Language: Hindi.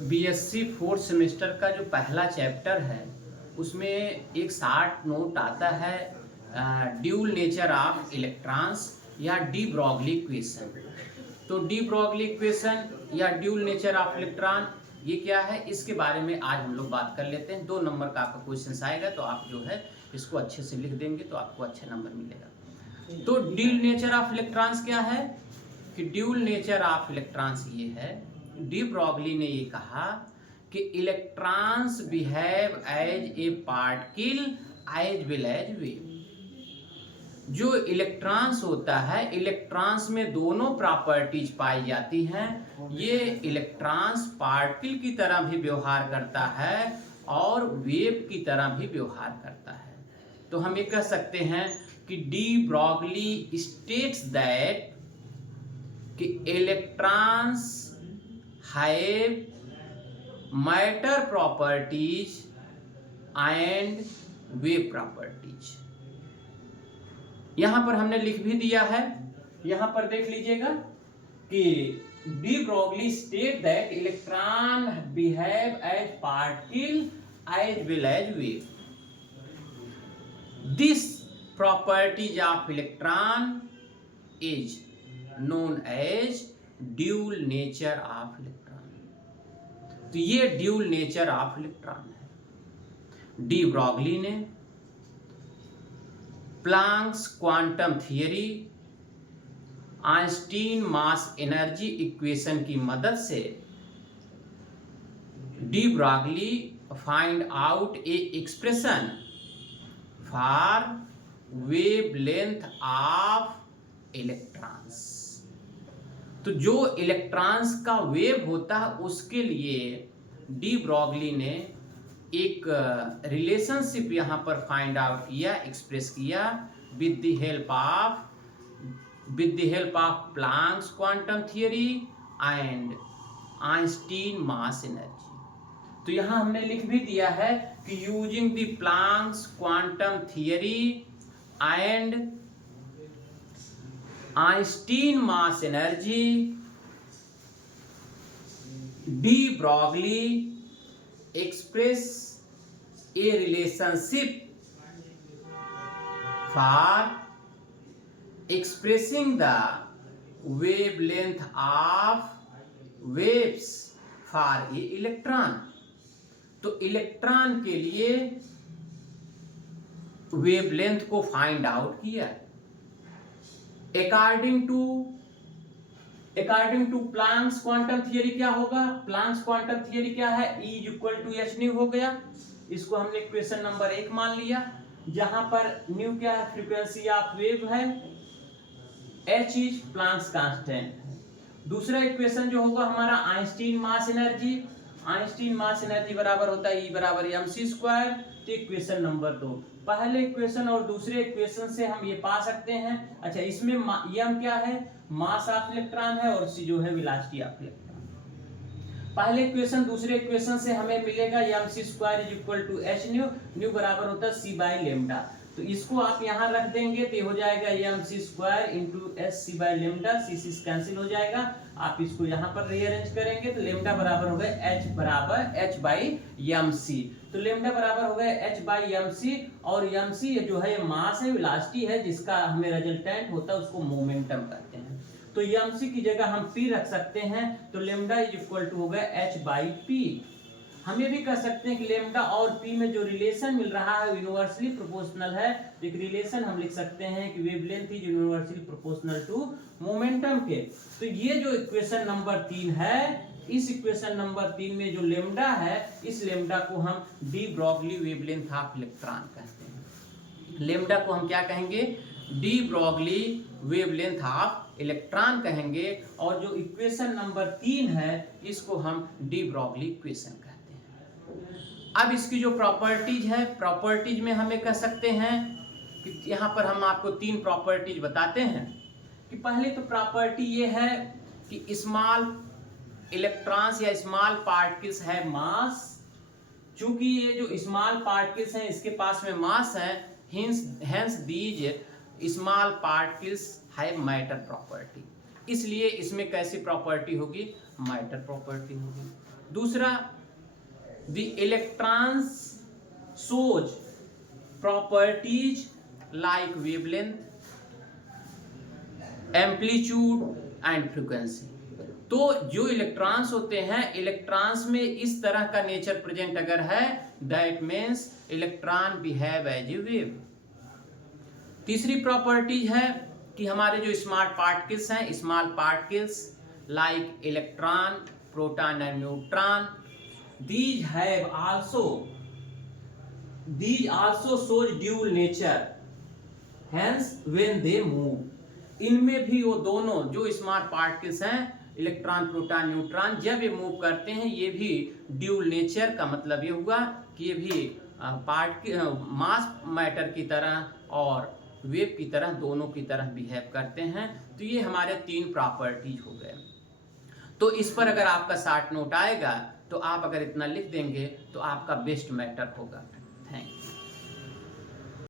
बीएससी फोर्थ सेमेस्टर का जो पहला चैप्टर है उसमें एक शार्ट नोट आता है ड्यूल नेचर ऑफ इलेक्ट्रॉन्स या डी ब्रॉगली इक्वेशन। तो डी ब्रॉगली इक्वेशन या ड्यूल नेचर ऑफ इलेक्ट्रॉन ये क्या है, इसके बारे में आज हम लोग बात कर लेते हैं। 2 नंबर का आपका क्वेश्चन आएगा तो आप जो है इसको अच्छे से लिख देंगे तो आपको अच्छा नंबर मिलेगा। तो ड्यूल नेचर ऑफ इलेक्ट्रॉन्स क्या है कि ड्यूल नेचर ऑफ इलेक्ट्रॉन्स ये है, डी ब्रॉगली ने ये कहा कि electrons behave as a particle as well as wave. जो इलेक्ट्रॉन्स होता है, इलेक्ट्रॉन्स में दोनों प्रॉपर्टीज पाई जाती हैं। ये इलेक्ट्रॉन्स पार्टिकल की तरह भी व्यवहार करता है और वेव की तरह भी व्यवहार करता है। तो हम ये कह सकते हैं कि डी ब्रॉगली स्टेट्स दैट कि electrons have matter properties and wave properties. यहां पर हमने लिख भी दिया है, यहां पर देख लीजिएगा कि de Broglie state that electron behave as particle as well as wave. This properties of electron is known as dual nature of electron. तो ये ड्यूल नेचर ऑफ इलेक्ट्रॉन है। डी ब्रॉगली ने Planck's quantum theory, Einstein mass energy equation की मदद से de Broglie find out a expression for wavelength of electrons. तो जो इलेक्ट्रॉन्स का वेव होता है उसके लिए डी ब्रॉगली ने एक रिलेशनशिप यहाँ पर फाइंड आउट किया, एक्सप्रेस किया with the help of Planck's quantum theory and Einstein mass energy. तो यहाँ हमने लिख भी दिया है कि using the Planck's quantum theory and Einstein mass energy, D. Broglie express a relationship for expressing the wavelength of waves for a electron। तो इलेक्ट्रॉन के लिए वेवलेंथ को फाइंड आउट किया। According to Planck's quantum theory क्या होगा, प्लैंक्स क्वांटम थियरी क्या है, E is equal to H nu हो गया। इसको हमने क्वेश्चन नंबर 1 मान लिया, जहां पर न्यू क्या है, फ्रीक्वेंसी ऑफ वेव है, H इज प्लैंक्स कांस्टेंट। दूसरा इक्वेशन जो होगा हमारा Einstein mass energy, Einstein mass energy बराबर होता है E बराबर mc²। तो इक्वेशन नंबर 2, पहले इक्वेशन और दूसरे इक्वेशन से हम ये पा सकते हैं। अच्छा, इसमें m क्या है, मास ऑफ इलेक्ट्रॉन है, और c जो है वेलोसिटी ऑफ इलेक्ट्रॉन। पहले इक्वेशन दूसरे इक्वेशन से हमें मिलेगा mc² is equal to h nu, nu बराबर होता है c बाय लेम्डा। तो इसको आप यहाँ रख देंगे तो हो जाएगा mc² into s c by lambda, c cancel हो जाएगा। आप इसको यहाँ पर रीअरेंज करेंगे तो लेम्डा बराबर हो गया h बराबर h बाई mc। तो लेम्डा बराबर हो गया h बाई mc, और mc जो है ये मास है, वेलोसिटी है, जिसका हमें रिजल्टेंट होता है उसको मोमेंटम कहते हैं। तो mc की जगह हम p रख सकते हैं, तो लेम्डा इज इक्वल टू हो गया h बाई p। हम ये भी कह सकते हैं कि लेम्डा और p में जो रिलेशन मिल रहा है यूनिवर्सली प्रोपोर्शनल है। एक रिलेशन हम लिख सकते हैं कि wavelength is universally proportional to momentum के। तो ये जो इक्वेशन नंबर 3 है, इस इक्वेशन नंबर 3 में जो लेम्डा है, इस लेम्डा को हम de Broglie wavelength of electron कहते हैं। लेम्डा को हम क्या कहेंगे, de Broglie wavelength of electron कहेंगे, और जो इक्वेशन नंबर 3 है इसको हम डी ब्रॉगली इक्वेशन कहते हैं। अब इसकी जो प्रॉपर्टीज है, प्रॉपर्टीज में हमें कह सकते हैं कि यहाँ पर हम आपको 3 प्रॉपर्टीज बताते हैं कि पहले तो प्रॉपर्टी ये है कि स्मॉल इलेक्ट्रॉन्स या स्मॉल पार्टिकल्स है मास। चूंकि ये जो स्मॉल पार्टिकल्स हैं इसके पास में मास है, हेंस दीज स्मॉल पार्टिकल्स है मैटर प्रॉपर्टी। इसलिए इसमें कैसी प्रॉपर्टी होगी, मैटर प्रॉपर्टी होगी। दूसरा, the electrons shows properties like wavelength, amplitude and frequency. तो जो इलेक्ट्रॉन्स होते हैं, इलेक्ट्रॉन्स में इस तरह का नेचर प्रेजेंट अगर है, that means electron behave as a wave. तीसरी प्रॉपर्टीज है कि हमारे जो स्मॉल पार्टिकल्स हैं, small particles like electron, proton and neutron, these also shows dual nature, hence when they move। इनमें भी वो दोनों जो स्मॉल पार्टिकल्स हैं, इलेक्ट्रॉन, प्रोटॉन, न्यूट्रॉन, जब ये मूव करते हैं ये भी ड्यूल नेचर का मतलब ये हुआ कि ये भी मास मैटर की तरह और वेव की तरह, दोनों की तरह बिहेव करते हैं। तो ये हमारे 3 प्रॉपर्टीज हो गए। तो इस पर अगर आपका शॉर्ट नोट आएगा तो आप अगर इतना लिख देंगे तो आपका बेस्ट मैटर होगा।